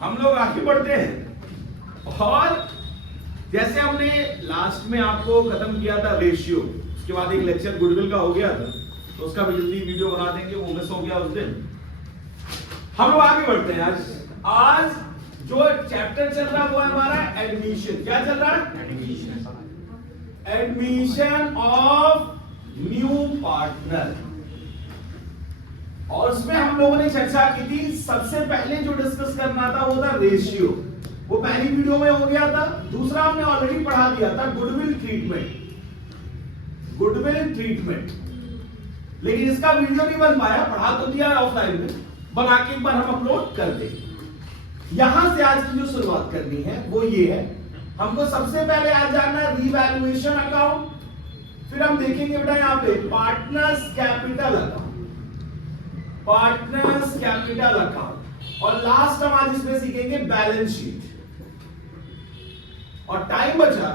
हम लोग आगे बढ़ते हैं और जैसे हमने लास्ट में आपको खत्म किया था रेशियो, उसके बाद एक लेक्चर गुडविल का हो गया था, तो उसका भी जल्दी वीडियो बना देंगे, वो मिस हो गया उस दिन। हम लोग आगे बढ़ते हैं। आज जो चैप्टर चल रहा है वो है हमारा एडमिशन। क्या चल रहा है? Admission of new partner. और उसमें हम लोगों ने चर्चा की थी, सबसे पहले जो डिस्कस करना था वो था रेशियो। वो पहली वीडियो में हो गया था। दूसरा हमने ऑलरेडी पढ़ा दिया था गुडविल ट्रीटमेंट। गुडविल ट्रीटमेंट, लेकिन इसका वीडियो नहीं बन पाया, पढ़ा तो दिया ऑफलाइन में, बना के एक बार हम अपलोड कर देंगे। यहां से आज की जो शुरुआत करनी है वो ये है, हमको सबसे पहले आज जानना है रीवैल्यूएशन अकाउंट, फिर हम देखेंगे बेटा यहां पे partners capital account, partners capital account, और लास्ट हम आज इसमें सीखेंगे बैलेंस शीट। और टाइम बचा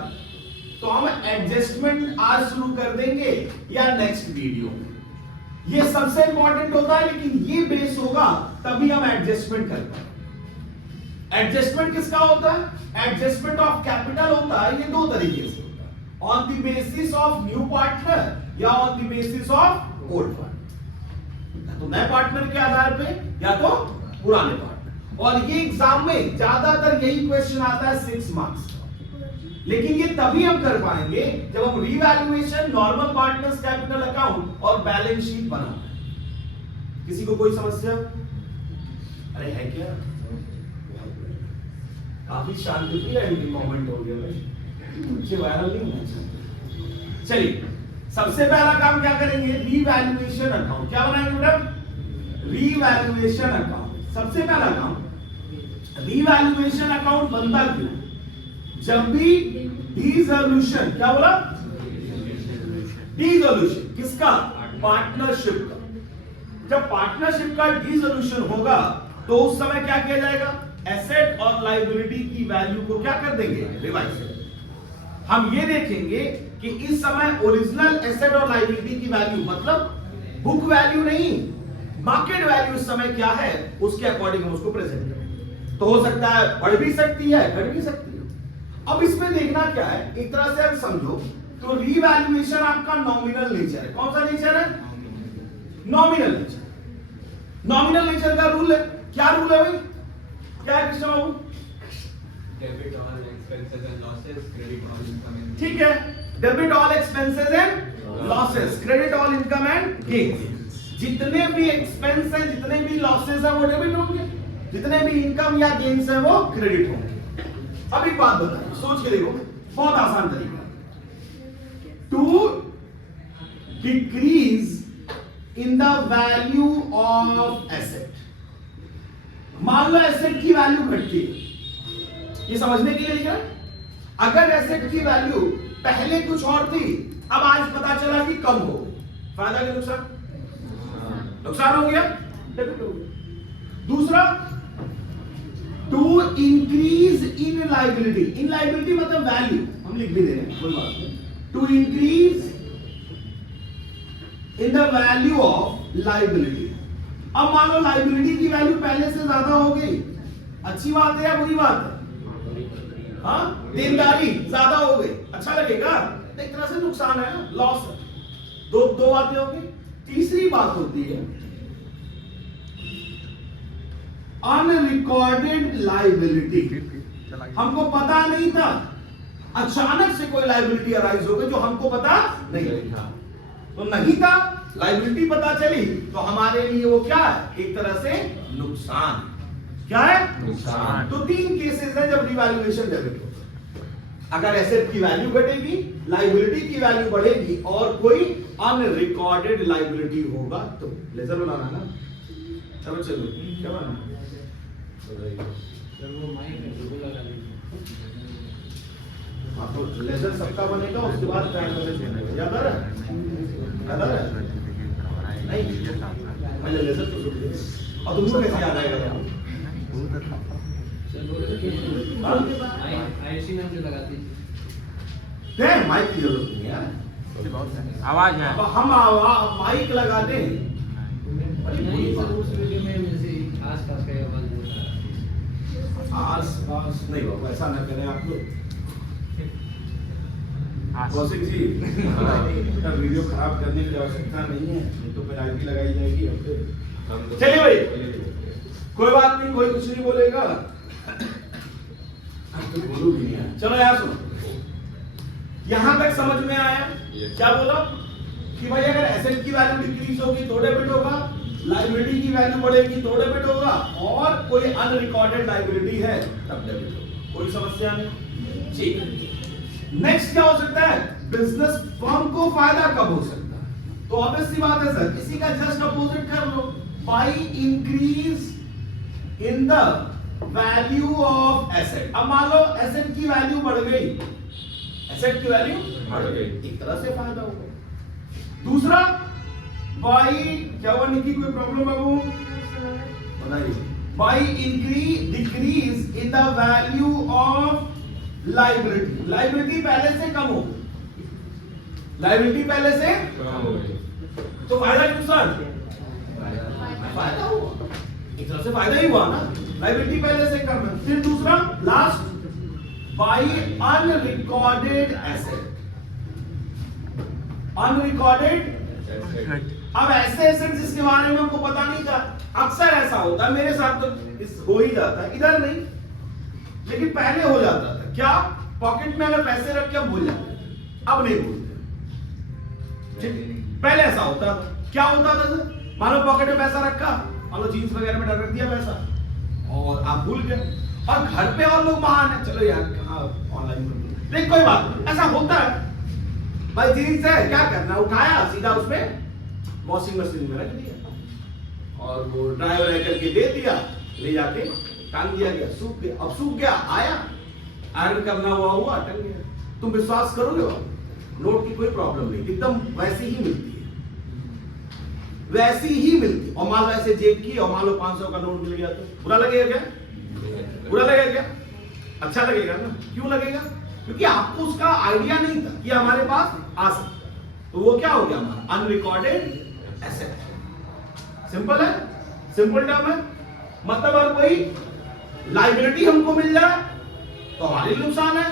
तो हम एडजस्टमेंट आज शुरू कर देंगे या नेक्स्ट वीडियो में। ये सबसे इंपॉर्टेंट होता है, लेकिन ये बेस होगा तभी हम एडजस्टमेंट कर पाएंगे। एडजस्टमेंट किसका होता है? एडजस्टमेंट ऑफ कैपिटल होता है, ये दो तरीके से होता है, on the basis of new partner या on the basis of old partner, या तो नए पार्टनर के आधार पे या तो पुराने पार्टनर। और ये एग्जाम में ज्यादातर यही क्वेश्चन आता है 6 मार्क्स, लेकिन ये तभी हम कर पाएंगे जब हम revaluation, normal partners capital account और बैलेंस शीट बनाएं। किसी को कोई समस्या? अरे है क्या? काफी शांतिप्रिय मोमेंट हो गया भाई, मुझे वायरल नहीं होना चाहिए। चलिए, सबसे पहला काम क्या करेंगे? Revaluation account. क्या बनाएंगे बेटा? Revaluation account. सबसे पहला काम, रीवैल्यूएशन अकाउंट बनता क्यों? जब भी डिसोल्यूशन, क्या बोला? डिसोल्यूशन किसका? पार्टनरशिप का। जब पार्टनरशिप का डिसोल्यूशन होगा तो उस समय क्या किया जाएगा? एसेट और लायबिलिटी की वैल्यू को क्या कर देंगे? रिवाइज। हम ये देखेंगे कि इस समय ओरिजिनल एसेट और लायबिलिटी की वैल्यू, मतलब बुक वैल्यू नहीं, मार्केट वैल्यू इस समय क्या है, उसके अकॉर्डिंग हम उसको प्रेजेंट करेंगे। तो हो सकता है बढ़ भी सकती है, घट भी सकती है। अब इसमें देखना क्या है, एक तरह से आप समझो तो रीवैल्यूएशन आपका नॉमिनल नेचर है। कौन सा नेचर है? Nominal nature. नॉमिनल नेचर का रूल है, क्या रूल है भाई? क्या है Krishna Babu? Debit all expenses and losses, credit all income and ठीक है, debit all expenses and losses, credit all income and gains. जितने भी एक्सपेंस हैं, जितने भी लॉसेस हैं वो डेबिट होंगे, जितने भी इनकम या गेन्स हैं वो क्रेडिट होंगे। अब एक बात बताइए, सोच के देखो, बहुत आसान तरीका। To decrease in the value of asset. मान लो एसेट की वैल्यू घटती है, ये समझने के लिए लिखा है। अगर एसेट की वैल्यू पहले कुछ और थी, अब आज पता चला कि कम हो गई, फायदा कि नुकसान? नुकसान हो गया, डेबिट हो गया। दूसरा, to increase in liability. In liability मतलब वैल्यू, हम लिख भी दे रहे हैं, कोई बात नहीं। To increase in the value of liability. अब मान लो लायबिलिटी की वैल्यू पहले से ज्यादा हो गई, अच्छी बात है या बुरी बात है? हाँ, देनदारी ज्यादा हो गई, अच्छा लगेगा? एक तरह से नुकसान है ना, लॉस है। दो बातें हो गई। तीसरी बात होती है अनरिकॉर्डेड लायबिलिटी। हमको पता नहीं था, अचानक से कोई लायबिलिटी अराइज हो गई जो हमको पता नहीं था। तो नहीं था, लायबिलिटी पता चली, तो हमारे लिए वो क्या है? एक तरह से नुकसान। क्या है? नुकसान। तो 3 केसेस हैं जब रिवैल्यूएशन डेबिट होता है। अगर एसेट की वैल्यू घटेगी, लायबिलिटी की वैल्यू बढ़ेगी और कोई अनरिकॉर्डेड लायबिलिटी होगा, तो लेजर बनाना ना। चलो क्या बनाना? वो माइक है, वो लगा लीजिए। हाँ, तो लेजर सबका बनेगा, उसके बाद याद आ रहा है? नहीं, पहले लेजर तो सुन लीजिए। और तुमको कैसे याद आएगा? आईसी नाम से लगाती है। माइक की जरूरत नहीं है, आवाज है। अब हम माइक लगा दें। नहीं, सर उस वीडियो में जैसे आस-पास का आवाज आस पास नहीं बाबू, ऐसा ना करें आप लोग। कौशिक जी, वीडियो खराब करने की आवश्यकता नहीं है, नहीं तो पेनल्टी लगाई जाएगी हम पे। चलिए भाई, कोई बात नहीं, कोई कुछ नहीं बोलेगा, तो बोलू भी नहीं है। चलो यार सुनो, यहां तक समझ में आया? क्या बोला कि भाई अगर एसेट की वैल्यू डिक्रीज होगी तो डेबिट होगा, लायबिलिटी की वैल्यू बढ़ेगी तो डेबिट होगा, और कोई अनरिकॉर्डेड लायबिलिटी है तब डेबिट होगा। कोई समस्या नहीं, ठीक है। नेक्स्ट क्या हो सकता है? बिजनेस फर्म को फायदा कब हो सकता है? तो ऑब्वियस सी बात है सर, इसी का जस्ट अपोजिट कर लो, by increase in the value of asset. अब मान लो एसेट की वैल्यू बढ़ गई, एसेट की वैल्यू बढ़ गई, एक तरह से फायदा होगा। दूसरा, बाय क्या हुआ निकी, कोई प्रॉब्लम है वो बताइए? By decrease in the value of liability. Liability पहले से कम हो, लायबिलिटी पहले से कम हो गई, तो फायदा क्यों सर? फायदा हुआ, एक तरह से फायदा ही हुआ ना, लायबिलिटी पहले से कम है। फिर दूसरा last, by unrecorded asset. Unrecorded, अब ऐसे एसेट जिसके बारे में हमको पता नहीं था, अक्सर ऐसा होता है, मेरे साथ तो हो ही जाता है, इधर नहीं लेकिन पहले हो जाता था। क्या? पॉकेट में अगर पैसे रख के भूल जाते, अब नहीं भूलते। पहले ऐसा होता था, क्या होता था सर? मान लो पॉकेट में पैसा रखा, मान लो जीन्स वगैरह में रख दिया पैसा और आप भूल गए, और घर पे और लोग महान है, चलो यार कहाँ ऑनलाइन कर दो, लेकिन कोई बात नहीं, ऐसा होता है भाई। जीन्स है, क्या करना, उठाया सीधा उसमें वॉशिंग मशीन में रख दिया और वो ड्राई व्राई करके दे दिया, ले जाके टांग दिया गया, सूख गया। अब सूख गया, आया आयरन करना हुआ टंग गया। तुम विश्वास करोगे? नोट की कोई प्रॉब्लम नहीं, एकदम वैसी ही मिलती है, वैसी ही मिलती। और मान लो ऐसे जेब की, और मान लो 500 का नोट मिल गया तो बुरा लगेगा क्या? बुरा लगेगा क्या? अच्छा लगेगा ना। क्यों लगेगा? क्योंकि आपको उसका आइडिया नहीं था कि हमारे पास आ सकता, तो वो क्या हो गया हमारा अनरिकॉर्डेड एसेट। सिंपल है, सिंपल टर्म है। मतलब अगर कोई लायबिलिटी हमको मिल जाए तो हमारे लिए नुकसान है,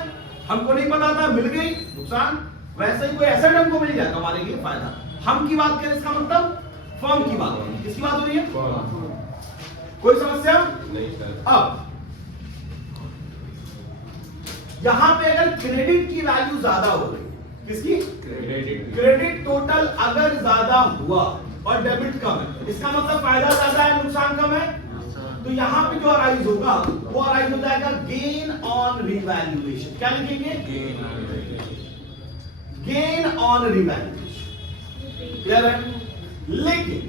हमको नहीं पता था, मिल गई, नुकसान। वैसे ही कोई एसेट हमको मिल जाए तो हमारे लिए फायदा। हम की बात करें, इसका मतलब फर्म की बात हो रही है। किसकी बात हो रही है? कोई समस्या नहीं सर। अब यहां पे अगर क्रेडिट की वैल्यू ज्यादा हो गई, किसकी? क्रेडिट टोटल अगर ज्यादा हुआ और डेबिट कम है, इसका मतलब फायदा ज्यादा है, नुकसान कम है। तो यहां पे जो अराइज होगा वो अराइज हो जाएगा गेन ऑन रिवैल्यूएशन। क्या लिखेंगे? Gain on revaluation. क्लियर है? लेकिन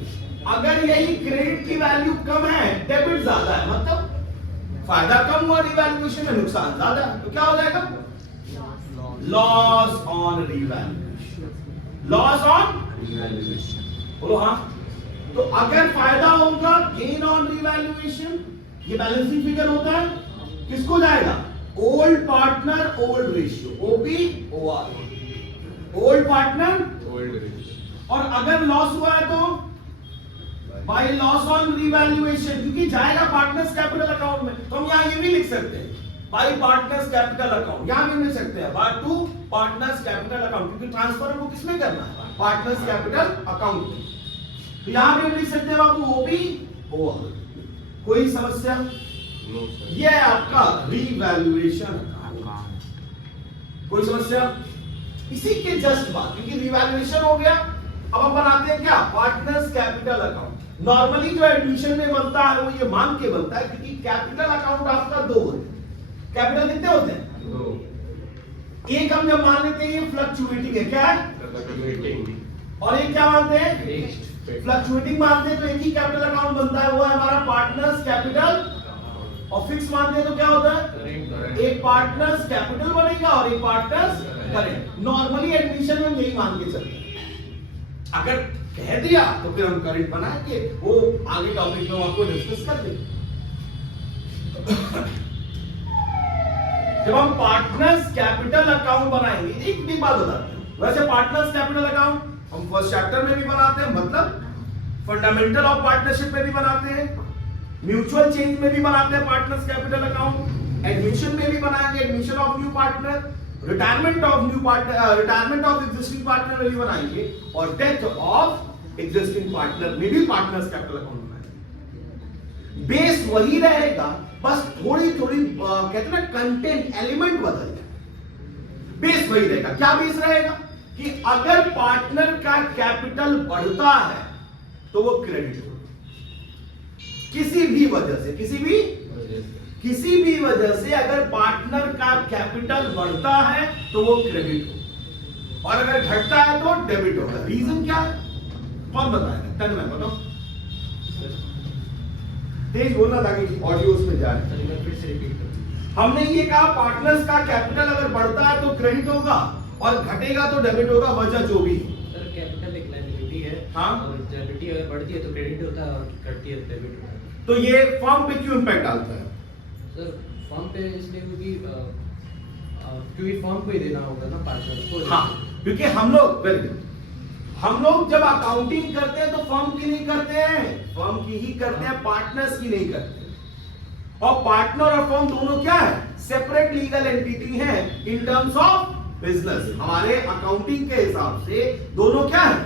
अगर यही क्रेडिट की वैल्यू कम है, डेबिट ज्यादा है, मतलब फायदा कम हुआ, रिवैल्यूएशन में नुकसान ज्यादा, तो क्या हो जाएगा? Loss on revaluation. Loss on revaluation, बोलो हाँ। तो अगर फायदा होगा गेन ऑन रिवैल्यूएशन, ये बैलेंसिंग फिगर होता है, किसको जाएगा? Old partner old ratio, OP OR, old partner old ratio. और अगर लॉस हुआ है तो बाय लॉस ऑन रिवैल्यूएशन, क्योंकि जाएगा पार्टनर्स कैपिटल अकाउंट में। तो हम यहां ये भी लिख सकते हैं बाय पार्टनर्स कैपिटल अकाउंट, यहां भी लिख सकते हैं by two partners capital account, क्योंकि ट्रांसफर हमको किसमें करना है? पार्टनर्स कैपिटल अकाउंट में। तो यहां भी हम लिख सकते हैं बाबू ओपी ओआर। कोई समस्या? ये है आपका रिवैल्यूएशन। कोई समस्या? इसी के जस्ट बाद, क्योंकि रिवैल्यूएशन हो गया, अब हम बनाते हैं क्या? Partners capital account. नॉर्मली जो एडमिशन में बनता है वो ये मान के बनता है, क्योंकि कैपिटल अकाउंट आपका दो है। कैपिटल कितने होते हैं? दो। एक हम जब मान लेते हैं ये फ्लक्चुएटिंग है, क्या है? फ्लक्चुएटिंग। और एक क्या मानते हैं? फ्लक्चुएटिंग मानते हैं, तो एक ही कैपिटल अकाउंट बनता है, वो है हमारा पार्टनर्स कैपिटल। और फिक्स मानते हैं तो क्या होता है? एक पार्टनर्स कैपिटल बनेगा और एक पार्टनर्स करेंट। नॉर्मली एडमिशन में हम यही मान के चलते हैं। अगर कह दिया तो फिर हम करंट बनाएंगे, वो आगे टॉपिक में आपको डिस्कस कर देंगे। जब हम पार्टनर्स कैपिटल अकाउंट बनाएंगे, एक भी बात बताते हैं, वैसे पार्टनर्स कैपिटल अकाउंट हम फर्स्ट चैप्टर में भी बनाते हैं, मतलब फंडामेंटल ऑफ पार्टनरशिप में भी बनाते हैं, म्यूचुअल चेंज में भी बनाते हैं पार्टनर्स कैपिटल अकाउंट, एडमिशन में भी बनाएंगे, admission of new partner, retirement of new partner, retirement of existing partner में भी बनाएंगे, और डेथ ऑफ एग्जिस्टिंग पार्टनर में भी पार्टनर्स कैपिटल अकाउंट बनाएंगे। बेस वही रहेगा, बस थोड़ी थोड़ी कहते हैं ना कंटेंट एलिमेंट बदल जाए, बेस वही रहेगा। क्या बेस रहेगा कि अगर पार्टनर का कैपिटल बढ़ता है तो वो क्रेडिट होगा, किसी भी वजह से, किसी भी वजह से अगर पार्टनर का कैपिटल बढ़ता है तो वो क्रेडिट होगा, और अगर घटता है तो डेबिट होगा। रीजन क्या है, कौन बताएगा? तन मैं बताऊं, तेज बोलना ताकि ऑडियो उसमें जाए। फिर से रिपीट करो। हमने ये कहा पार्टनर्स का कैपिटल अगर बढ़ता है तो क्रेडिट होगा और घटेगा तो डेबिट होगा, वजह जो भी। सर कैपिटल एक लायबिलिटी है, हाँ, और लायबिलिटी अगर बढ़ती है तो क्रेडिट होता है और घटती है तो डेबिट होता है। तो ये फर्म पे क्यों इंपैक्ट डालता है? सर फर्म पे इसलिए क्योंकि फर्म को ही देना होगा ना पार्टनर्स को। हाँ, क्योंकि हम लोग जब अकाउंटिंग करते हैं तो फर्म की नहीं करते हैं, फर्म की ही करते हैं, पार्टनर्स की नहीं करते। और पार्टनर और फर्म दोनों क्या है? सेपरेट लीगल एंटिटी है इन टर्म्स ऑफ बिजनेस। हमारे अकाउंटिंग के हिसाब से दोनों क्या है?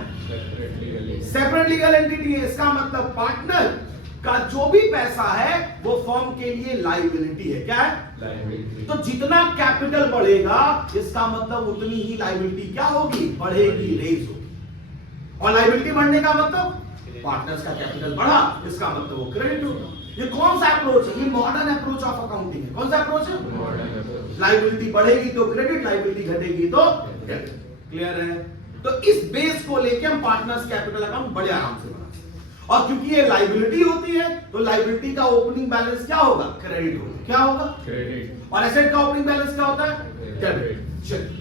सेपरेट लीगल एंटिटी है। इसका मतलब पार्टनर का जो भी पैसा है वो फर्म के लिए लायबिलिटी है। क्या है? लायबिलिटी। तो जितना कैपिटल बढ़ेगा इसका मतलब उतनी ही लायबिलिटी क्या होगी? बढ़ेगी, रेज होगी। और लायबिलिटी बढ़ने का मतलब पार्टनर्स का कैपिटल बढ़ा, इसका मतलब वो क्रेडिट होगा। ये कौन सा अप्रोच है? ये मॉडर्न अप्रोच ऑफ अकाउंटिंग है। कौन सा अप्रोच है? Modern approach. लायबिलिटी बढ़ेगी तो क्रेडिट, लायबिलिटी घटेगी तो डेबिट। क्लियर है? तो इस बेस को लेके हम पार्टनर्स कैपिटल अकाउंट बड़े आराम से बना सकते हैं। और क्योंकि ये लायबिलिटी होती है तो लायबिलिटी का ओपनिंग बैलेंस क्या होगा? क्रेडिट होगा। क्या होगा? क्रेडिट। और एसेट का ओपनिंग बैलेंस क्या होता है? डेबिट। चलिए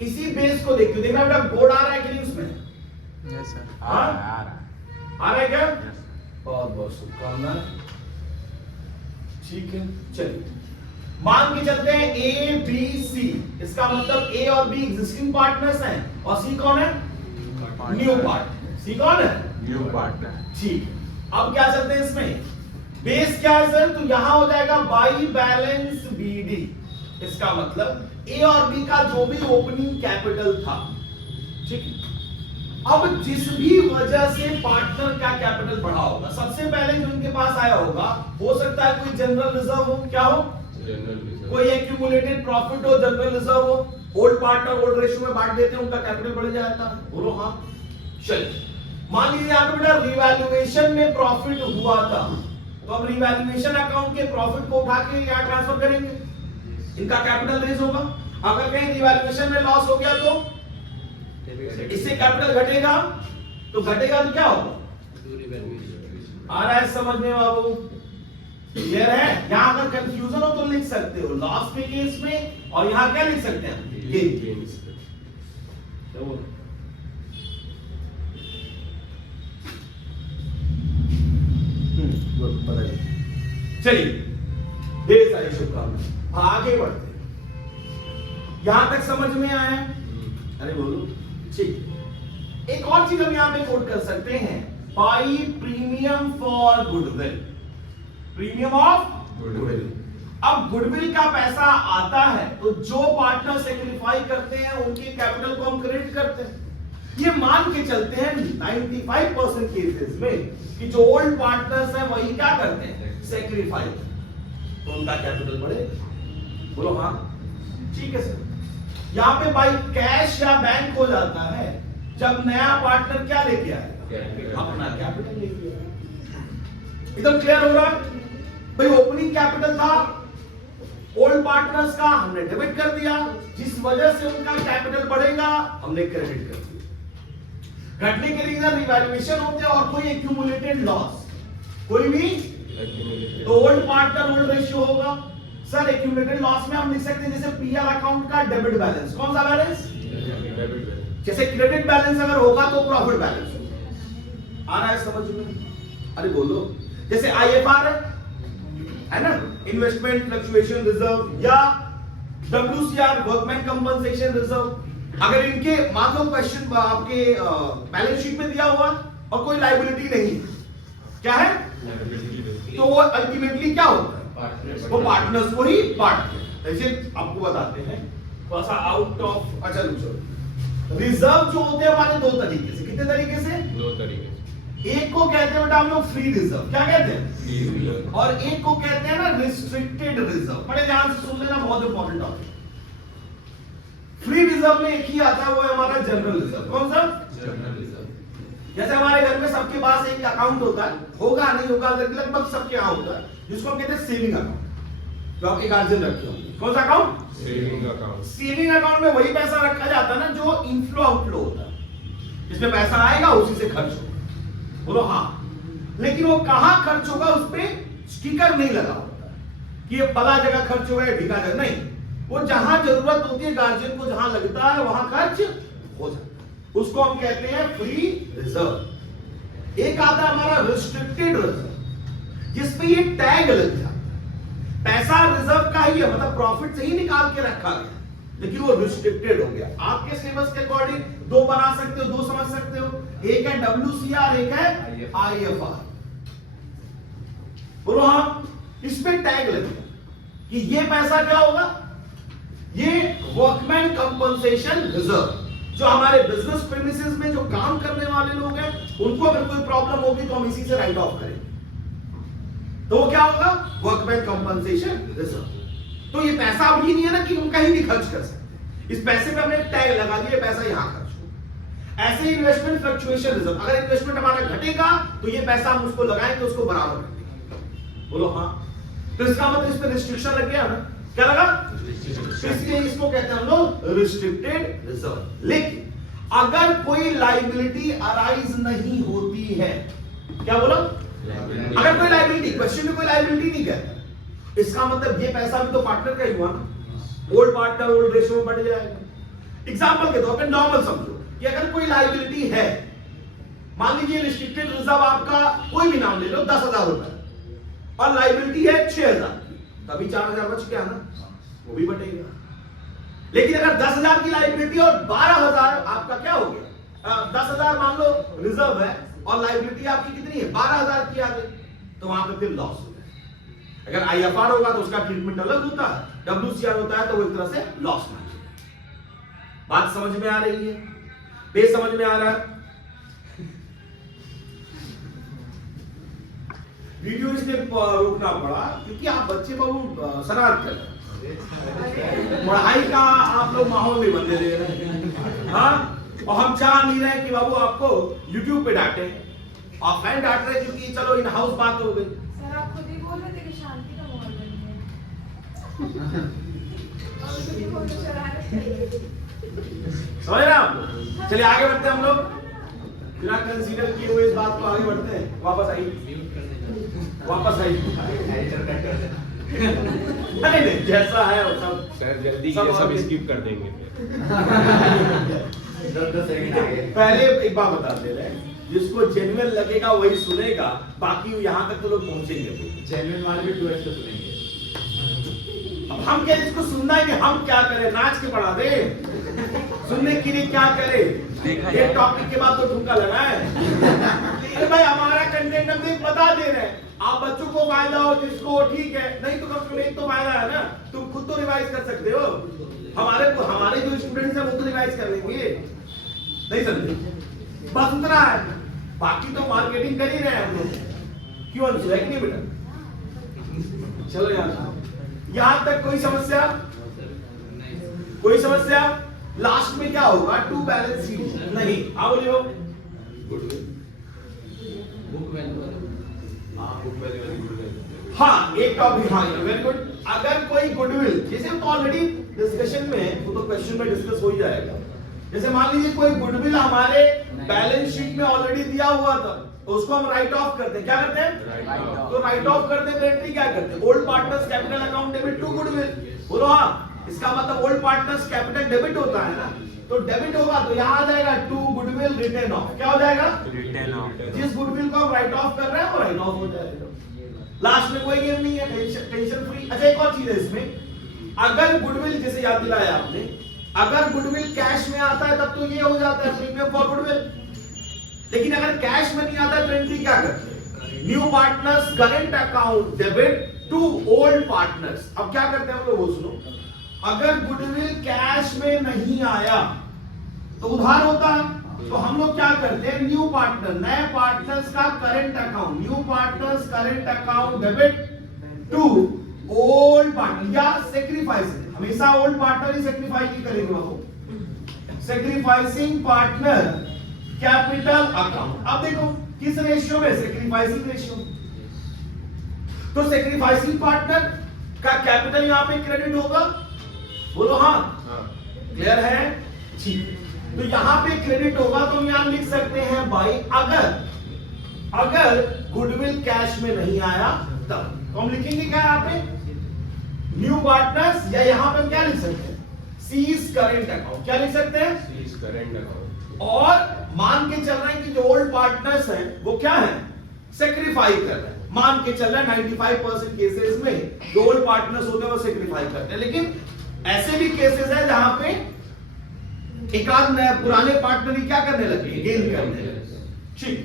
इसी बेस को देखते देखना बेटा, बोर्ड आ रहा है कि नहीं उसमें? यस सर, आ रहा है क्या? यस। बहुत बहुत शुभकामनाएं। ठीक है, चलिए मान के चलते हैं ए बी सी, इसका मतलब ए और बी एग्जिस्टिंग पार्टनर्स हैं और सी कौन है? New partner. सी कौन है? New partner. ठीक है, अब क्या चलते हैं इसमें? बेस क्या है सर? तो यहां हो जाएगा बाई बैलेंस बीडी। इसका मतलब ए और बी का जो भी ओपनिंग कैपिटल था, ठीक है, अब जिस भी वजह से पार्टनर का कैपिटल बढ़ा होगा, सबसे पहले जो इनके पास आया होगा हो सकता है कोई जनरल रिजर्व हो। क्या हो? General reserve. कोई एक्यूमुलेटेड प्रॉफिट हो, जनरल रिजर्व हो। ओल्ड पार्टनर ओल्ड रेशियो में बांट देते हैं, उनका कैपिटल बढ़ जाता है। बोलो हाँ। चलिए मान लीजिए यहां पे बेटा रिवैल्यूएशन में प्रॉफिट हुआ था, तो अब रिवैल्यूएशन अकाउंट के प्रॉफिट को उठा के यहां ट्रांसफर करेंगे, इनका कैपिटल रेज होगा। अगर कहीं रिवैल्यूएशन में लॉस हो गया तो इससे कैपिटल घटेगा, तो घटेगा तो क्या होगा? आ रहा है समझ में बाबू? क्लियर है? यहां अगर कंफ्यूजन हो तो लिख सकते हो लॉस के केस में, और यहां क्या लिख सकते हैं? गेन। चलिए ढेर सारी शुभकामनाएं, आगे बढ़ते हैं। यहां तक समझ में आया? अरे बोलो। ठीक, एक और चीज हम यहां पे कोट कर सकते हैं, by premium for goodwill, premium of goodwill. अब गुडविल का पैसा आता है तो जो पार्टनर सेक्रीफाई करते हैं उनके कैपिटल को हम क्रेडिट करते हैं। ये मान के चलते हैं 95% केसेस में कि जो ओल्ड पार्टनर्स हैं वही क्या करते हैं? सेक्रीफाई, तो उनका कैपिटल बढ़े। बोलो हाँ। ठीक है सर, यहां पे बाई कैश या बैंक हो जाता है जब नया पार्टनर क्या लेके आएगा? अपना कैपिटल लेके आएगा। एकदम क्लियर हो रहा है भाई? ओपनिंग कैपिटल था ओल्ड पार्टनर्स का, हमने डेबिट कर दिया, जिस वजह से उनका कैपिटल बढ़ेगा हमने क्रेडिट कर दिया। घटने के लिए रिवैल्यूएशन होते हैं और कोई एक्यूमुलेटेड लॉस, कोई भी, तो ओल्ड पार्टनर ओल्ड रेशियो होगा। सर एक्यूमुलेटेड लॉस में हम लिख सकते हैं जैसे पीएल अकाउंट का डेबिट बैलेंस। कौन सा बैलेंस? जैसे क्रेडिट बैलेंस अगर होगा तो प्रॉफिट बैलेंस होगा। आ रहा है समझ में? अरे बोलो। जैसे आईएफआर है ना, इन्वेस्टमेंट फ्लक्चुएशन रिजर्व, या डब्ल्यूसीआर वर्कमैन कंपनसेशन रिजर्व। अगर इनके मान लो क्वेश्चन आपके बैलेंस शीट में दिया हुआ और कोई लायबिलिटी नहीं, क्या है? तो वो अल्टीमेटली क्या होता है, वो पार्टनर्स को ही बांटते हैं। ऐसे आपको बताते हैं थोड़ा सा आउट ऑफ, अच्छा रिजर्व जो होते हैं हमारे दो तरीके से, कितने तरीके से, दो तरीके से। एक को कहते हैं बेटा हम लोग फ्री रिजर्व, क्या कहते हैं, और एक को कहते हैं ना रिस्ट्रिक्टेड रिजर्व। बड़े ध्यान से सुन लेना, बहुत इंपॉर्टेंट टॉपिक। फ्री रिजर्व में एक ही आता है, वो है हमारा जनरल रिजर्व। कौन सा, जनरल रिजर्व। जैसे हमारे घर में सबके पास एक अकाउंट होता है, होगा नहीं होगा लगभग सबके यहाँ होता है, जिसको हम कहते हैं सेविंग अकाउंट, जो आपके गार्जियन रखे होंगे। कौन सा account, saving account. Saving account में वही पैसा रखा जाता है ना जो इनफ्लो आउटफ्लो होता है, जिसमें पैसा आएगा उसी से खर्च होगा। बोलो हाँ। लेकिन वो कहां खर्च होगा उस पे स्टिकर नहीं लगा होता कि ये फला जगह खर्च होगा या ढीका जगह, नहीं, वो जहां जरूरत होती है गार्जियन को, जहां लगता है वहां खर्च हो जाता है, उसको हम कहते हैं फ्री रिजर्व। एक आता है हमारा रिस्ट्रिक्टेड रिजर्व, जिसपे ये टैग लग जाता है, पैसा रिजर्व का ही है, मतलब प्रॉफिट से ही निकाल के रखा गया, लेकिन वो रिस्ट्रिक्टेड हो गया। आपके सिलेबस के अकॉर्डिंग दो बना सकते हो, दो समझ सकते हो, एक है WCR, एक है IFR। बोलो हाँ। इस पे टैग लगेगा कि ये पैसा क्या होगा, ये वर्कमैन कंपनसेशन रिजर्व, जो हमारे बिजनेस प्रेमिसेस में जो काम करने वाले लोग हैं उनको अगर कोई प्रॉब्लम होगी तो हम इसी से राइट ऑफ करेंगे, तो वो क्या होगा, वर्कमैन कंपनसेशन रिजर्व। तो ये पैसा अब ही नहीं है ना कि हम कहीं भी खर्च कर सकते, इस पैसे पे हमने टैग लगा दिया, पैसा यहां खर्च हो। ऐसे ही इन्वेस्टमेंट फ्लक्चुएशन रिजर्व, अगर इन्वेस्टमेंट हमारा घटेगा तो ये पैसा हम उसको लगाएंगे, उसको बराबर कर देंगे। बोलो हाँ। तो इसका मतलब इस पे रिस्ट्रिक्शन लग गया ना, क्या लगा, इसलिए इसको कहते हैं हम लोग रिस्ट्रिक्टेड रिजर्व। लेकिन अगर कोई लायबिलिटी अराइज नहीं होती है, क्या बोला, अगर कोई लायबिलिटी, क्वेश्चन में कोई लायबिलिटी नहीं कहता, इसका मतलब ये पैसा भी तो पार्टनर का ही हुआ ना, ओल्ड पार्टनर ओल्ड रेशियो में बढ़ जाएगा। एग्जांपल के तौर पे नॉर्मल समझो कि अगर कोई लायबिलिटी है, मान लीजिए रिस्ट्रिक्टेड रिजर्व आपका कोई भी नाम ले लो 10,000 रुपए, और लायबिलिटी है 6,000, तभी 4,000 बच गया ना, वो भी बटेगा। लेकिन अगर 10,000 की लायबिलिटी और 12,000 आपका क्या हो गया, 10,000 मान लो रिजर्व है और लायबिलिटी आपकी कितनी है, 12,000 की आ गई, तो वहां पे फिर लॉस। अगर IFR होगा तो उसका ट्रीटमेंट अलग होता है, WCR होता है तो वो एक तरह से लॉस में। बात समझ में आ रही है, बेसमझ में आ रहा है? वीडियो इसलिए रोकना पड़ा क्योंकि आप बच्चे बहुत शरारत कर रहे हैं, पढ़ाई का आप लोग माहौल नहीं बनने दे रहे हैं, हाँ, और हम चाह नहीं रहे कि बाबू आपको YouTube पे डांटे, ऑफलाइन डांट रहे क्योंकि चलो इन हाउस बात हो गई। सर आप खुद ही बोल रहे थे कि शांति का माहौल बन गया और खुद ही बोल रहे शरारत करिए। समझ रहे आप? चलिए आगे बढ़ते हैं हम लोग, बिना कंसीडर किए हुए इस बात को आगे बढ़ते हैं। वापस आइए, वापस आइए। नहीं जैसा है वो सब सर जल्दी ये सब स्किप कर देंगे। पहले एक बात बता दे रहे हैं, जिसको जेन्युइन लगेगा वही सुनेगा, बाकी यहाँ तक तो लोग पहुंचेंगे। जेन्युइन वाले भी 2x तो सुनेंगे। अब हम क्या इसको सुनना है कि हम क्या करें, नाच के पढ़ा दे, सुनने के लिए क्या करें, ये टॉपिक के बाद तो ठुमका लगाए। अरे भाई हमारा कंटेंट हम बता दे रहे हैं, आप बच्चों को फायदा हो जिसको ठीक है, नहीं तो कम से कम एक तो फायदा है ना, तुम खुद तो रिवाइज कर सकते हो, हमारे जो स्टूडेंट्स हैं वो तो रिवाइज कर लेंगे, नहीं समझे, बस उतना है, बाकी तो मार्केटिंग कर ही रहे हैं हम लोग, क्यों है कि नहीं बेटा? चलो यार, यहां तक कोई समस्या, कोई समस्या? लास्ट में क्या होगा, टू बैलेंस शीट नहीं, हाँ बोलियो, हाँ एक टॉपिक, हाँ वेरी गुड। अगर कोई गुडविल, जैसे तो ऑलरेडी डिस्कशन में, वो तो क्वेश्चन में डिस्कस हो ही जाएगा, जैसे मान लीजिए कोई गुडविल हमारे बैलेंस शीट में ऑलरेडी दिया हुआ था, तो उसको हम राइट ऑफ करते हैं, क्या करते हैं, तो राइट ऑफ करते हैं, एंट्री क्या करते हैं, old partners capital account debit to goodwill. बोलो हाँ, इसका मतलब ओल्ड पार्टनर्स कैपिटल डेबिट होता है ना, तो डेबिट होगा तो यहां आ जाएगा टू गुडविल रिटर्न ऑफ, क्या हो जाएगा, रिटर्न ऑफ, जिस गुडविल को हम राइट ऑफ कर रहे हैं वो राइट ऑफ हो जाएगा। लास्ट में कोई गेम नहीं है, टेंशन फ्री। अच्छा एक और चीज है इसमें, अगर गुडविल, जैसे याद दिलाया आपने, अगर गुडविल कैश में आता है तब तो ये हो जाता है प्रीमियम फॉर गुडविल, लेकिन अगर कैश में नहीं आता है तो एंट्री क्या करते हैं, new partners current account debit to old partners. अब क्या करते हैं हम लोग वो सुनो, अगर गुडविल कैश में नहीं आया तो उधार होता है, तो हम लोग क्या करते हैं, न्यू पार्टनर नए पार्टनर्स का current account, new partners current account debit to old partner या सेक्रीफाइस, हमेशा ओल्ड पार्टनर ही सेक्रीफाइस नहीं करेंगे वो, सेक्रीफाइसिंग पार्टनर कैपिटल अकाउंट। अब देखो किस रेशियो में, सेक्रीफाइसिंग रेशियो। तो सेक्रीफाइसिंग पार्टनर का कैपिटल यहां पे क्रेडिट होगा, बोलो हाँ, क्लियर है, ठीक। तो यहां पे क्रेडिट होगा तो हम यहां लिख सकते हैं बाई अगर गुडविल कैश में नहीं आया तब, तो हम लिखेंगे क्या यहां पे, न्यू पार्टनर्स, या यहां पे हम क्या लिख सकते हैं, सीज करंट अकाउंट। क्या लिख सकते हैं, सीज करंट अकाउंट। और मान के चल रहे हैं कि जो ओल्ड पार्टनर्स हैं वो क्या है, सेक्रीफाई कर रहे हैं, मान के चल रहा है 95% केसेस में जो ओल्ड पार्टनर्स होते हैं वो सेक्रीफाई करते हैं, लेकिन ऐसे भी केसेस है जहां पे एक आध नए पुराने पार्टनर ही क्या करने लगे, गेन करने लगे, ठीक।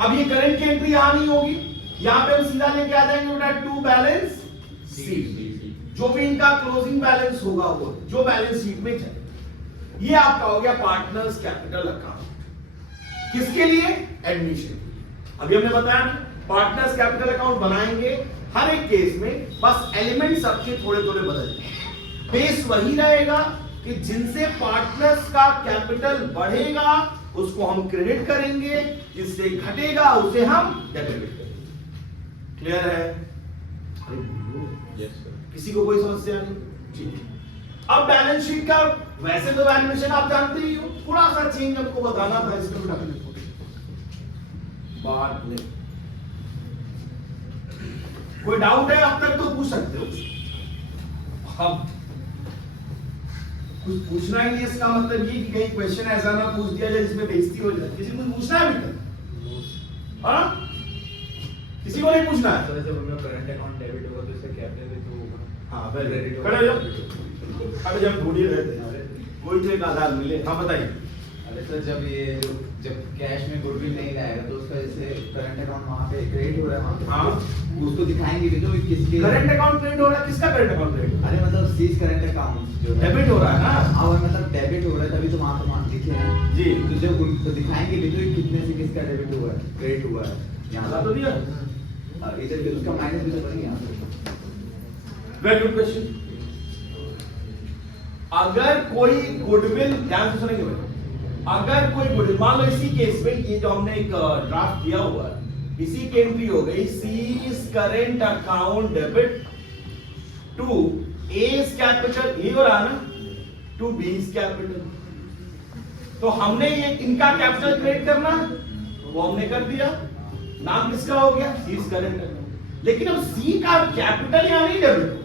अब ये करंट की एंट्री यहां नहीं होगी, यहां पे हम सीधा लेके आ जाएंगे बेटा टू बैलेंस शीट, जो भी इनका क्लोजिंग बैलेंस होगा वो जो बैलेंस शीट में चले, ये आपका हो गया पार्टनर्स कैपिटल अकाउंट। किसके लिए, एडमिशन। अभी हमने बताया पार्टनर्स कैपिटल अकाउंट बनाएंगे हर एक केस में, बस एलिमेंट्स सबके थोड़े थोड़े बदलेंगे, बेस वही रहेगा कि जिनसे पार्टनर्स का कैपिटल बढ़ेगा उसको हम क्रेडिट करेंगे, जिससे घटेगा उसे हम डेबिट करेंगे। क्लियर है, यस सर। किसी को कोई समस्या नहीं, ठीक। अब बैलेंस शीट का वैसे तो वैल्यूएशन आप जानते ही हो, थोड़ा सा चेंज हमको बताना था इसमें, बात नहीं। कोई डाउट है अब तक तो पूछ सकते हो। अब कुछ पूछना ही नहीं, इसका मतलब ये कि कहीं क्वेश्चन ऐसा ना पूछ दिया जाए जिसमें बेइज्जती हो जाए। किसी को पूछना है अभी तक, हाँ? किसी को नहीं पूछना है? जैसे करंट अकाउंट डेबिट होगा तो इसका कैपिटल भी तो होगा। हाँ वेरी गुड, खड़े हो जाओ। अरे जब ढूंढ ही रहे थे कोई तो एक आधार मिले, हाँ बताइए। अरे सर जब कैश में गुडविल नहीं रहेगा तो उसका जैसे करंट अकाउंट वहाँ पे क्रेडिट हो रहा है वहाँ पे, हाँ उसको दिखाएंगे भी तो किसके करंट अकाउंट क्रेडिट हो रहा है, किसका करंट अकाउंट क्रेडिट? अरे मतलब सीज करंट अकाउंट जो है डेबिट हो रहा है ना, और मतलब डेबिट हो रहा है तभी तो वहाँ पे मान लिखे हैं जी। तो जब उनको दिखाएंगे भी तो कितने से किसका डेबिट हुआ है, क्रेडिट हुआ है बता यहाँ तो दिया। इधर भी उसका माइनस भी तो बनेगा यहाँ पे। Very good question. अगर कोई गुडविल, ध्यान से सुनेंगे भाई, अगर कोई गुडविल, मान लो इसी केस में ये जो हमने एक ड्राफ्ट किया हुआ है, इसी की एंट्री हो गई C's current account debit to A's capital, ये हो रहा ना, टू बीज कैपिटल। तो हमने ये इनका कैपिटल क्रिएट करना है, वो हमने कर दिया, नाम किसका हो गया, सीज करंट अकाउंट। लेकिन अब सी का कैपिटल यहां नहीं डेबिट,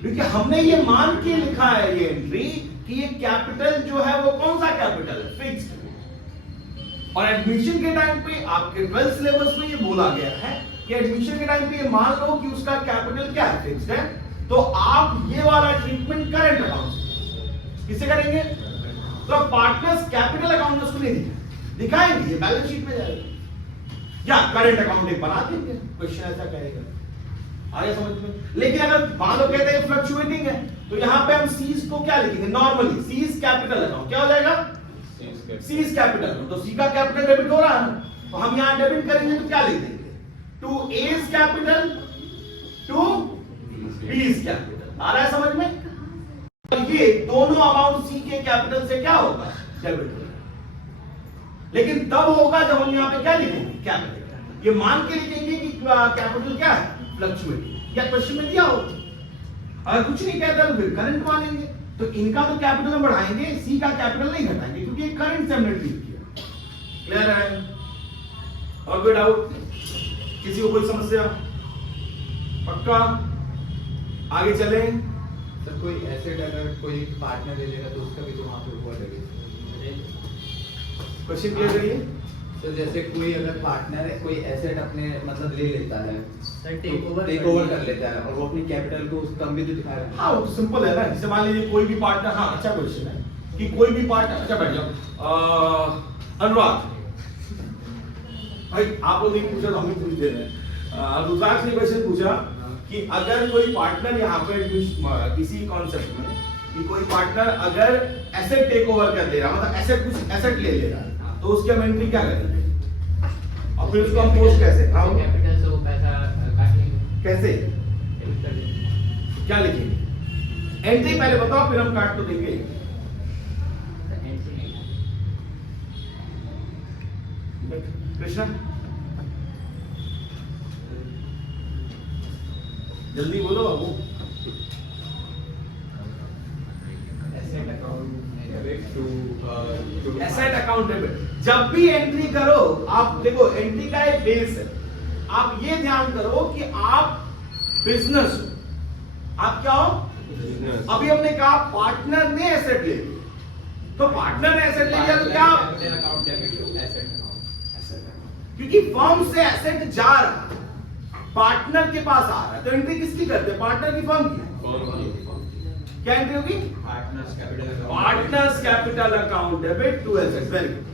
क्योंकि हमने ये मान के लिखा है ये एंट्री कि ये कैपिटल जो है वो कौन सा कैपिटल है, फिक्स्ड। और एडमिशन के टाइम पे आपके 12th सिलेबस में ये बोला गया है कि एडमिशन के टाइम पे ये मान लो कि उसका कैपिटल क्या है, फिक्स्ड है, तो आप ये वाला ट्रीटमेंट करंट अकाउंट किसे करेंगे, तो पार्टनर्स कैपिटल अकाउंट उसको नहीं दिखाएंगे, ये बैलेंस शीट में जाएगा, या करंट अकाउंट एक बना देंगे, क्वेश्चन ऐसा कहेगा, आगे समझ में। लेकिन अगर मान लो कहते हैं फ्लक्चुएटिंग है तो यहां पे हम सीज को क्या लिखेंगे, नॉर्मली सीज कैपिटल अकाउंट क्या हो जाएगा, सीज कैपिटल। तो सी का कैपिटल डेबिट हो रहा है ना, तो हम यहां डेबिट करेंगे तो क्या लिख देंगे, to A's capital to B's capital. आ रहा है समझ में? ये दोनों अमाउंट सी के कैपिटल से क्या होगा, डेबिट होगा। लेकिन तब होगा जब हम यहां पे क्या लिखेंगे, कैपिटल। ये मान के लिखेंगे कि कैपिटल क्या है, फ्लक्चुएटिंग, या क्वेश्चन में दिया हो। अगर कुछ नहीं कहता तो फिर करंट मानेंगे, तो इनका तो कैपिटल हम बढ़ाएंगे, सी का कैपिटल नहीं घटाएंगे, क्योंकि ये करंट से हमने ट्रीट किया। क्लियर है? और कोई डाउट, किसी को कोई समस्या? पक्का? आगे चलें। सर कोई एसेट अगर कोई पार्टनर ले लेगा तो उसका भी तो वहाँ पे हुआ लगेगा। क्वेश्चन क्लियर करिए। तो जैसे कोई अगर पार्टनर है कोई एसेट अपने मतलब ले लेता है, टेक ओवर कर लेता है और वो अपनी कैपिटल को उस कम भी तो दिखा रहा है। हाँ वो सिंपल है ना, जैसे मान लीजिए कोई भी पार्टनर, हाँ अच्छा क्वेश्चन है कि कोई भी पार्टनर, अच्छा बैठ जाओ, अनुराग भाई आप लोग नहीं पूछा तो हम ही पूछ दे रहे हैं। रुद्राक्ष ने क्वेश्चन पूछा कि अगर कोई पार्टनर यहाँ पे किसी कॉन्सेप्ट में कि कोई पार्टनर अगर एसेट टेक ओवर कर ले रहा, मतलब एसेट कुछ एसेट ले ले रहा है, तो उसकी हम एंट्री क्या करेंगे और फिर उसको हम पोस्ट कैसे कैपिटल से वो पैसा काट लेंगे। कैसे क्या लिखेंगे? एंट्री पहले बताओ फिर हम काट तो देंगे। कृष्णा जल्दी बोलो बाबू। एसेट अकाउंट डेबिट जब भी एंट्री करो, आप देखो एंट्री का एक बेस है। आप ये ध्यान करो कि आप बिजनेस हो, आप क्या हो? बिजनेस। अभी हमने कहा पार्टनर ने एसेट ले लिया, तो पार्टनर ने एसेट ले लिया तो क्या? क्योंकि फर्म से एसेट जा रहा है, पार्टनर के पास आ रहा है, तो एंट्री किसकी करते हैं? पार्टनर की, फर्म की। क्या एंट्री होगी? Partners capital account debit to asset. Very good.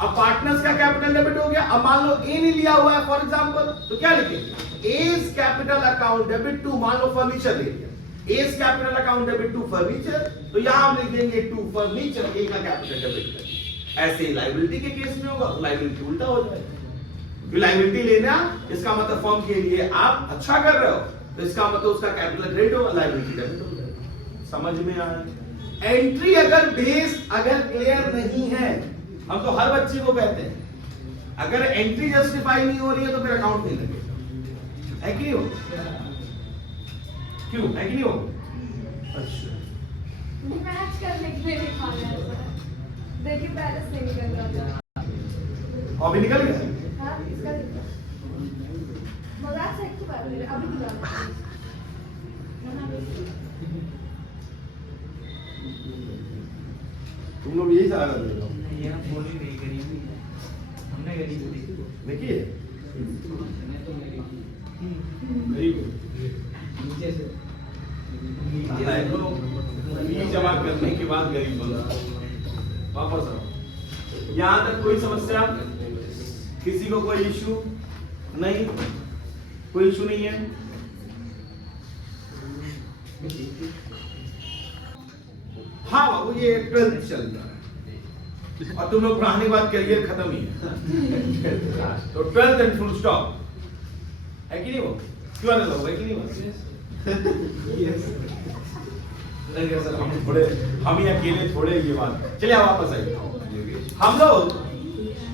अब पार्टनर्स का कैपिटल डेबिट हो गया। अब मान लो ए ने लिया हुआ है फॉर एग्जांपल, तो क्या लिखेंगे? A's capital account debit to, मान लो फर्नीचर ले लिया, A's capital account debit to furniture, तो यहां हम लिख देंगे टू फर्नीचर, ए का कैपिटल डेबिट कर। ऐसे ही लायबिलिटी के केस में होगा, लायबिलिटी उल्टा हो जाएगा। लायबिलिटी लेना इसका मतलब फर्म के लिए आप अच्छा कर रहे हो, तो इसका मतलब उसका कैपिटल क्रेडिट होगा, लायबिलिटी डेबिट हो जाएगा। समझ में आया? एंट्री अगर बेस अगर क्लियर नहीं है, हम तो हर बच्चे को कहते हैं अगर एंट्री जस्टिफाई नहीं हो रही है तो फिर अकाउंट नहीं लगेगा। है कि नहीं हो? क्यों है कि नहीं हो? अच्छा मैच करने के लिए लिखा है ऐसा। देखिए बैलेंस नहीं निकल रहा था। अभी निकल गया। हाँ इसका दिखा। मजाक से एक बार मेरे अभी दिखा। तुम लोग यही सहारा दे रहे हो। ये हम बोल ही नहीं करी हुई है, हमने करी हुई थी। देखिए वेरी गुड। नीचे से फीस जमा करने के बाद गरीब बना वापस आओ। यहाँ तक कोई समस्या? किसी को कोई इशू नहीं? कोई इशू नहीं है? हाँ बाबू ये 12th चल रहा है और तुम लोग पढ़ाने के बाद करियर खत्म ही है। तो 12th एंड फुल स्टॉप है कि नहीं वो? क्यों आने लगो है कि नहीं वो? हम ही अकेले थोड़े ये बात। चलिए वापस आइए। हम लोग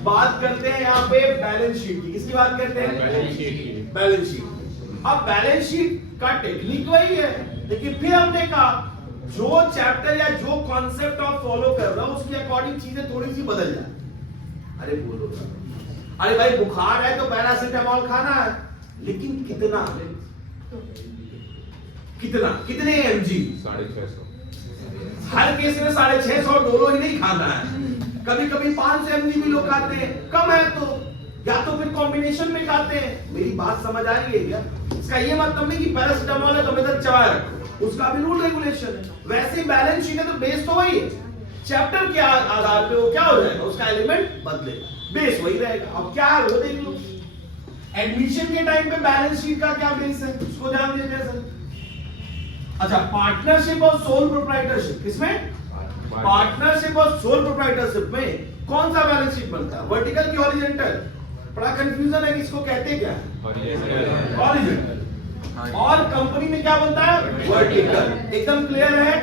बात करते हैं यहाँ पे बैलेंस शीट की। किसकी बात करते हैं? Balance sheet. अब बैलेंस शीट का टेक्निक वही है, लेकिन फिर हमने कहा जो चैप्टर या जो कॉन्सेप्ट आप फॉलो कर रहे हो उसके अकॉर्डिंग चीजें थोड़ी सी बदल जाए। अरे बोलो, अरे भाई बुखार है तो पैरासीटामोल खाना है, लेकिन कितना कितना कितने mg? 650। हर केस में 650 डोलो ही नहीं खाना है, कभी कभी 500 mg भी लोग खाते हैं, कम है तो या तो फिर कॉम्बिनेशन में खाते हैं। मेरी बात समझ आ रही है क्या? इसका ये मतलब नहीं कि पैरासीटामोल है तो हमेशा चबाया रखो, उसका भी रूल रेगुलेशन है। वैसे बैलेंस शीट है तो बेस तो वही है, चैप्टर के आधार पे वो क्या हो जाएगा, उसका एलिमेंट बदलेगा, बेस वही रहेगा। अब क्या है वो देख लो। एडमिशन के टाइम पे बैलेंस शीट का क्या बेस है उसको ध्यान देना सर। अच्छा पार्टनरशिप और सोल प्रोप्राइटरशिप, किसमें? पार्टनरशिप और सोल प्रोप्राइटरशिप में कौन सा बैलेंस शीट बनता है, वर्टिकल की हॉरिजॉन्टल? बड़ा कंफ्यूजन है कि इसको कहते क्या है, हॉरिजॉन्टल। और कंपनी में क्या बनता है, वर्टिकल। एकदम क्लियर है?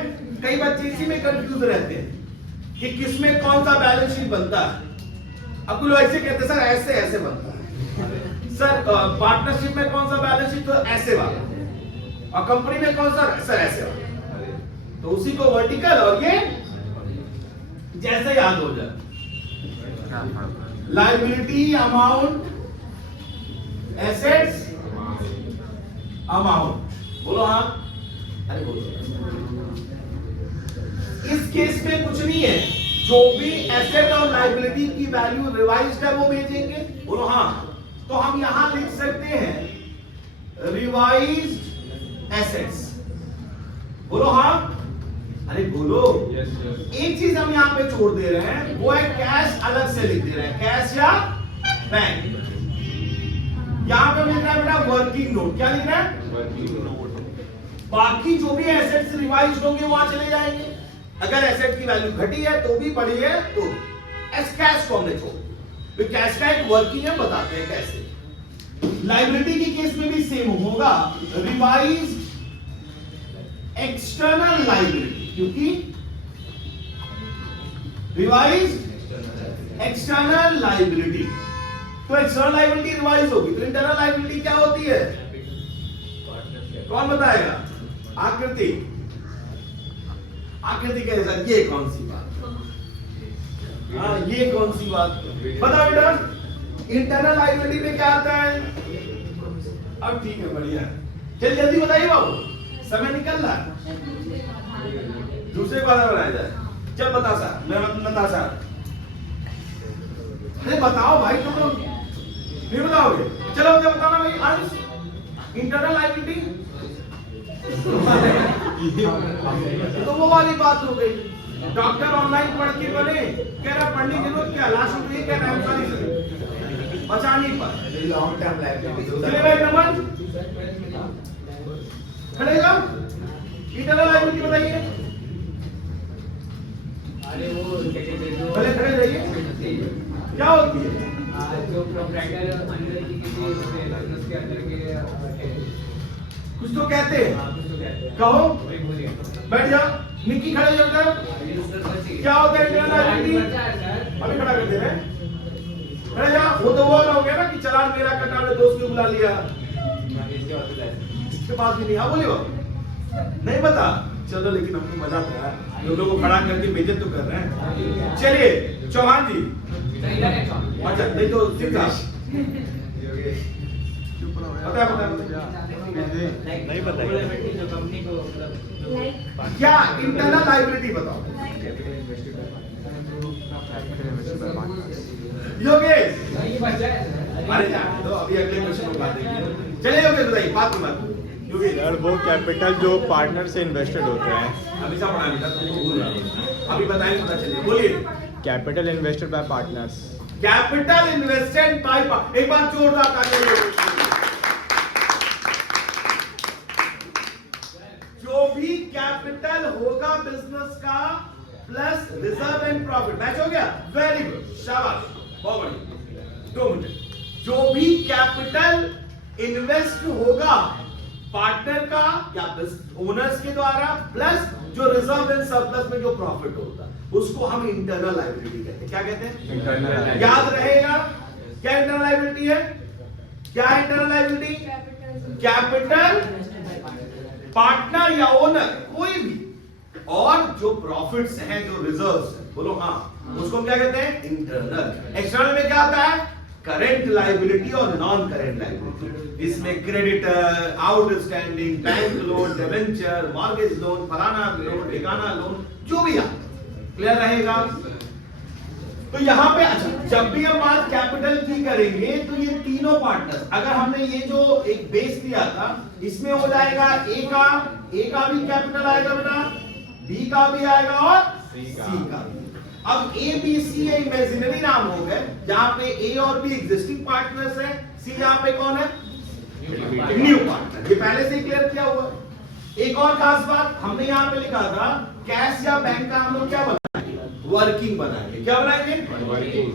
कई बच्चे इसी में कंफ्यूज रहते हैं कि किसमें कौन सा बैलेंस शीट बनता है। अब कुछ ऐसे कहते हैं सर ऐसे ऐसे बनता है, सर पार्टनरशिप में कौन सा बैलेंस शीट, तो ऐसे वाला, और कंपनी में कौन सा, सर ऐसे वाला। तो उसी को वर्टिकल और ये जैसे याद हो जाए, लायबिलिटी अमाउंट, एसेट्स अमाउंट। बोलो हाँ, अरे बोलो। इस केस में कुछ नहीं है, जो भी एसेट और लायबिलिटी की वैल्यू रिवाइज्ड है वो भेजेंगे। बोलो हाँ। तो हम यहां लिख सकते हैं रिवाइज्ड एसेट्स। बोलो हाँ, अरे बोलो। एक चीज हम यहां पे छोड़ दे रहे हैं, वो है कैश अलग से लिख दे रहे हैं, कैश या बैंक। यहां पे लिख रहा है बेटा वर्किंग नोट, क्या लिख रहा है? Working note. बाकी जो भी एसेट्स रिवाइज होंगे वहां चले जाएंगे। अगर एसेट की वैल्यू घटी है तो भी, बढ़ी है तो कैश को हमने छोड़, तो कैश का एक वर्किंग है, बताते हैं कैसे। लायबिलिटी के केस में भी सेम होगा, रिवाइज एक्सटर्नल लायबिलिटी, क्योंकि रिवाइज एक्सटर्नल लायबिलिटी, तो एक्सटर्नल लायबिलिटी रिवाइज होगी, तो इंटरनल लायबिलिटी क्या होती है? कौन बताएगा? आकृति, आकृति के साथ ये कौन सी बात? हाँ, ये कौन सी बात बताओ बेटा? इंटरनल लायबिलिटी में क्या आता है? अब ठीक है, बढ़िया, चल जल्दी बताइए बाबू, समय निकल रहा है। दूसरे को आधार बनाया जाए, चल बता सर, मैं बता सर, अरे बताओ भाई, तुम लोग नहीं बताओगे? चलो मुझे बताना भाई, अंश इंटरनल लायबिलिटी तो वो वाली बात हो गई। डॉक्टर ऑनलाइन पढ़ के बने, कह रहा पढ़ने की जरूरत क्या, लास्ट में कह रहा है सॉरी सर बचाने पर लॉन्ग टर्म लायबिलिटी चले भाई नमन खड़े जाओ, इंटरनल लायबिलिटी बताइए। अरे वो क्या कहते हैं जो पहले खड़े रहिए, क्या होती है? जो प्रोप्राइटर अंदर की किसी बिजनेस के अंदर के कुछ तो कहते हैं, कुछ तो कहते हैं, कहो, वही बोलिए। बैठ जाओ, निक्की खड़े हो जाओ। क्या होता है इंटरनल लायबिलिटी? अभी खड़ा कर दे रहे हैं, खड़े जाओ। वो तो वो वाला हो गया ना कि चालान मेरा कटा, ने दोस्त को बुला लिया, इसके बाद भी नहीं। हाँ बोलिए बाबू, नहीं पता, चलो लेकिन हमको मजा आता है, लोगों को खड़ा करके बेइज्जत तो कर रहे हैं। चलिए चौहान जी, अच्छा नहीं तो सीधा पता नहीं पता जो कंपनी को मतलब क्या इंटरनल लायबिलिटी बताओ योगेश। अरे जाने दो, अभी अगले क्वेश्चन को बात देंगे। चलिए योगेश बताइए, बात को बात योगेश। सर वो कैपिटल जो पार्टनर से इन्वेस्टेड होते हैं, अभी सब पढ़ा लिया तुमको भूल रहा हूं, अभी बताएंगे, पता चलिए, बोलिए। Capital invested bye partners. Capital invested bye, एक बार जोरदार तालियां। जो भी कैपिटल होगा बिजनेस का plus reserve and profit, match हो गया, वेरी गुड, शाबाश, बहुत बढ़िया। 2 मिनट, जो भी कैपिटल इन्वेस्ट होगा पार्टनर का या ओनर्स के द्वारा प्लस जो रिजर्व एंड सरप्लस में जो प्रॉफिट होता है, उसको हम इंटरनल लायबिलिटी कहते हैं। क्या कहते हैं? इंटरनल। याद रहेगा क्या इंटरनल लायबिलिटी है? क्या इंटरनल लायबिलिटी? कैपिटल पार्टनर या ओनर कोई भी, और जो प्रॉफिट्स हैं, जो रिजर्व्स हैं, बोलो हाँ, उसको हम क्या कहते हैं? इंटरनल। एक्सटर्नल में क्या आता है? करेंट लायबिलिटी और नॉन करेंट लायबिलिटी। इसमें creditor, outstanding, bank loan, debenture, mortgage loan, फलाना लोन, ठिकाना लोन, जो भी आप क्लियर रहेगा। तो यहाँ पे अच्छा, जब भी हम बात कैपिटल की करेंगे तो ये तीनों पार्टनर्स, अगर हमने ये जो एक बेस दिया था, इसमें हो जाएगा ए का भी कैपिटल आएगा बेटा, बी का भी आएगा और सी का भी। अब ए बी सी इमेजिनरी नाम हो गए, जहां पे ए और बी एग्जिस्टिंग पार्टनर्स है, सी यहाँ पे कौन है? New partner. ये पहले से ही क्लियर किया हुआ। एक और खास बात, हमने यहाँ पे लिखा था कैश या बैंक का हम लोग क्या बनाएंगे? वर्किंग बनाएंगे। क्या बनाएंगे? वर्किंग।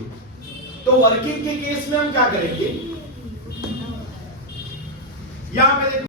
तो वर्किंग के केस में हम क्या करेंगे? यहाँ पे देखो